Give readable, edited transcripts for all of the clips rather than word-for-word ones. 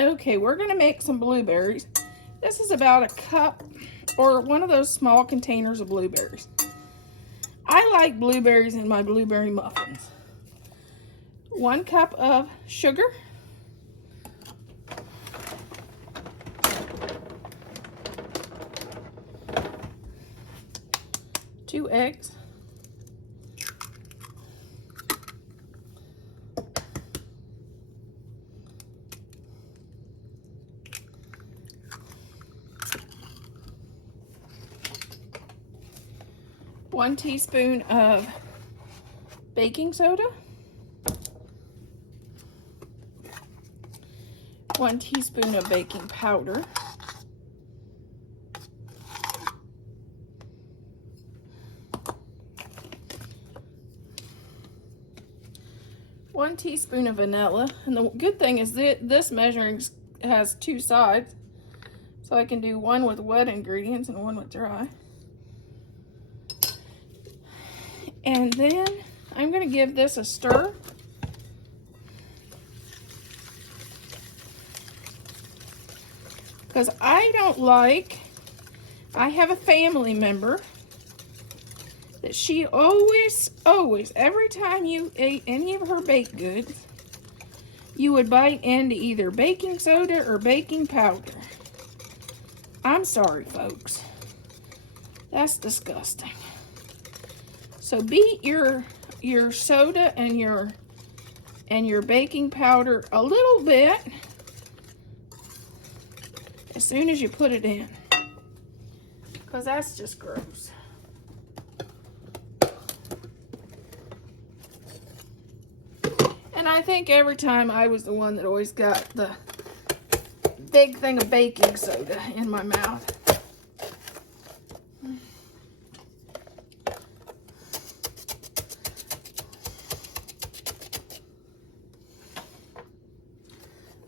Okay, we're gonna make some blueberries. This is about a cup or one of those small containers of blueberries. I like blueberries in my blueberry muffins. 1 cup of sugar. 2 eggs. 1 teaspoon of baking soda. 1 teaspoon of baking powder. 1 teaspoon of vanilla. And the good thing is that this measuring has 2 sides. So I can do one with wet ingredients and one with dry. And then I'm going to give this a stir. Because I have a family member that she always, every time you ate any of her baked goods, you would bite into either baking soda or baking powder. I'm sorry, folks. That's disgusting. So beat your soda and your baking powder a little bit as soon as you put it in, because that's just gross. And I think every time I was the one that always got the big thing of baking soda in my mouth.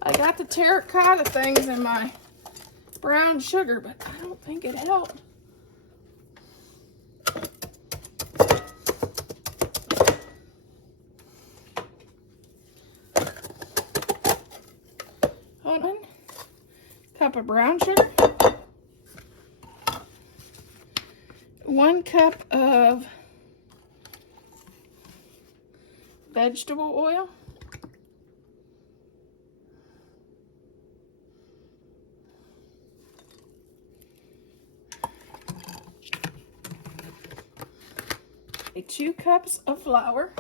I got the terracotta things in my brown sugar, but I don't think it helped. Hold on. Cup of brown sugar. 1 cup of vegetable oil. 2 cups of flour.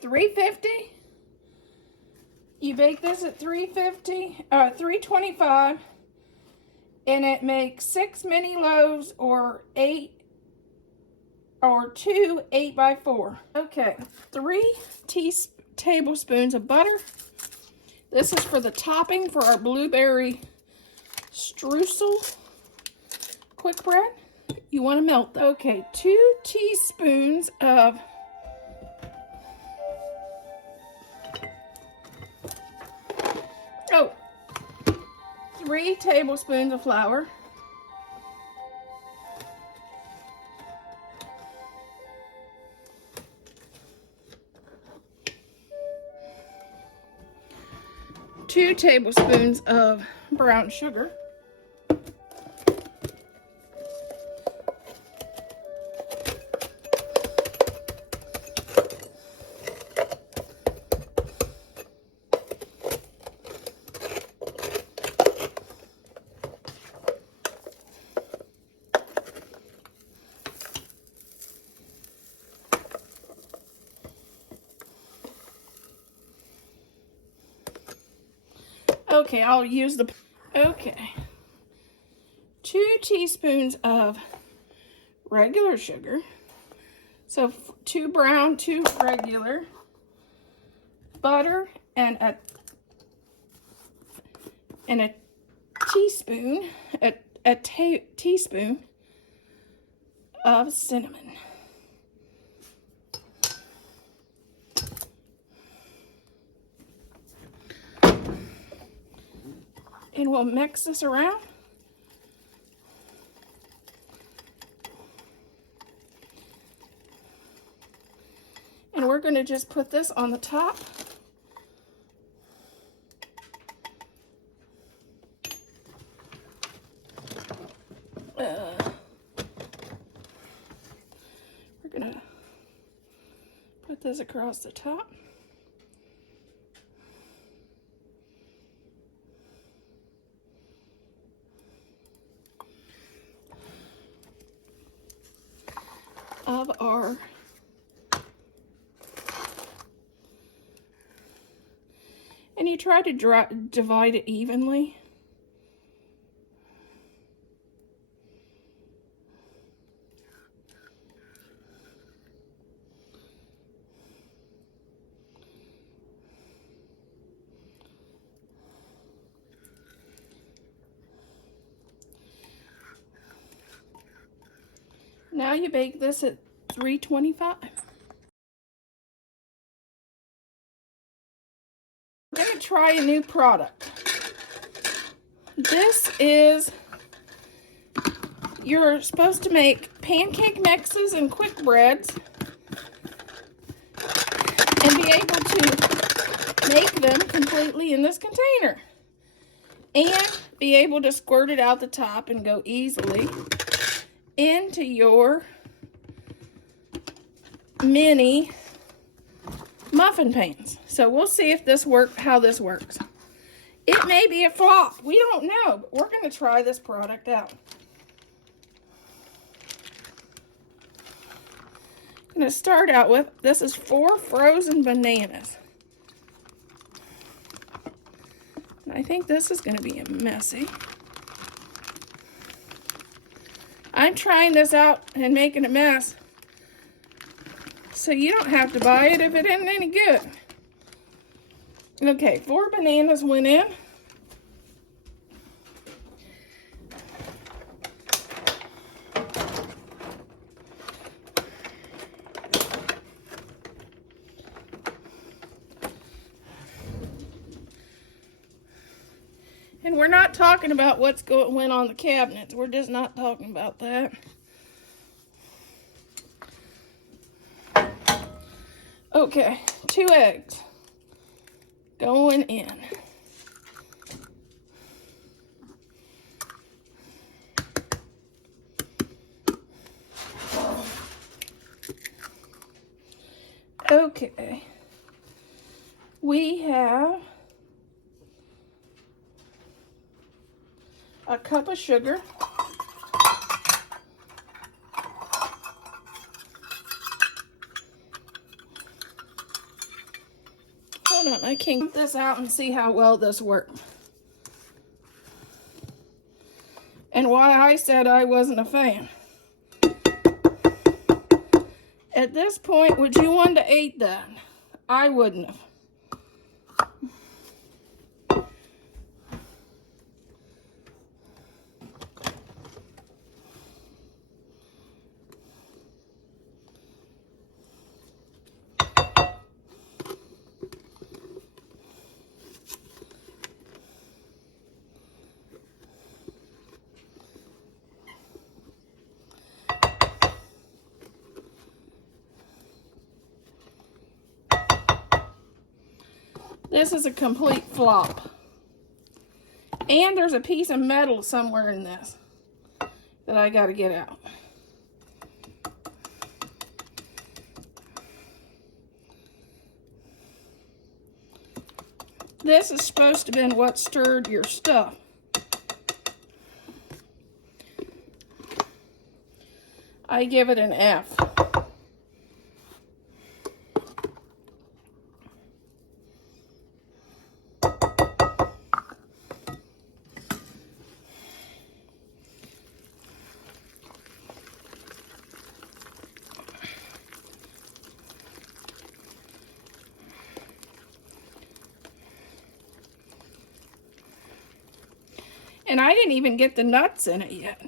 350. You bake this at 325, and it makes 6 mini loaves or 2 8x4. Okay, 3 tablespoons of butter. This is for the topping for our blueberry streusel quick bread. You want to melt. Okay, 2 teaspoons of 3 tablespoons of flour. 2 tablespoons of brown sugar. 1 Okay, I'll use the, okay. 2 teaspoons of regular sugar. So 2 brown, 2 regular. Butter and a teaspoon, a teaspoon of cinnamon. And we'll mix this around. And we're going to just put this on the top. We're going to put this across the top. Of our and you try to divide it evenly. Now you bake this at 325. We're going to try a new product. This is, you're supposed to make pancake mixes and quick breads and be able to make them completely in this container and be able to squirt it out the top and go easily into your mini muffin pans. So we'll see if this how this works. It may be a flop. We don't know, but we're going to try this product out. I'm going to start out with, this is 4 frozen bananas. And I think this is going to be messy. I'm trying this out and making a mess, so you don't have to buy it if it isn't any good. Okay, 4 bananas went in. And we're not talking about went on the cabinets. We're just not talking about that. Okay, 2 eggs going in. Okay, we have a cup of sugar. Hold on, I can get this out and see how well this works. And why I said I wasn't a fan. At this point, would you want to eat that? I wouldn't have. This is a complete flop. And there's a piece of metal somewhere in this that I got to get out. This is supposed to have been what stirred your stuff. I give it an F. And I didn't even get the nuts in it yet.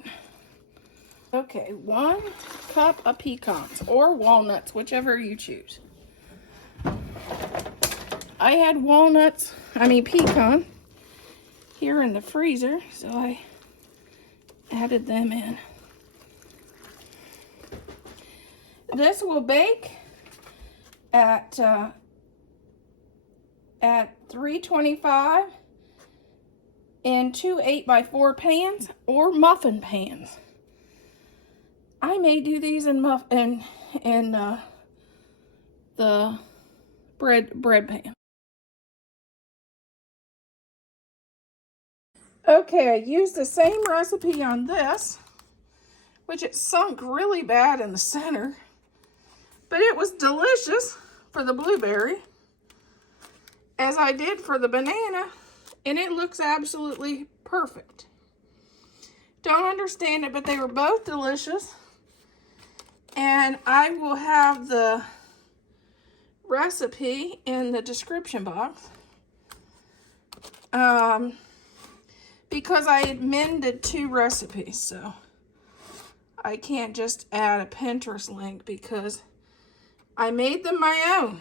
Okay, 1 cup of pecans or walnuts, whichever you choose. I had pecan here in the freezer, so I added them in. This will bake at 325 in 2 8x4 pans or muffin pans. I may do these in the bread pan. Okay, I used the same recipe on this, which it sunk really bad in the center, but it was delicious for the blueberry, as I did for the banana, and it looks absolutely perfect. Don't understand it, but they were both delicious, and I will have the recipe in the description box. Because I amended 2 recipes, so I can't just add a Pinterest link because I made them my own.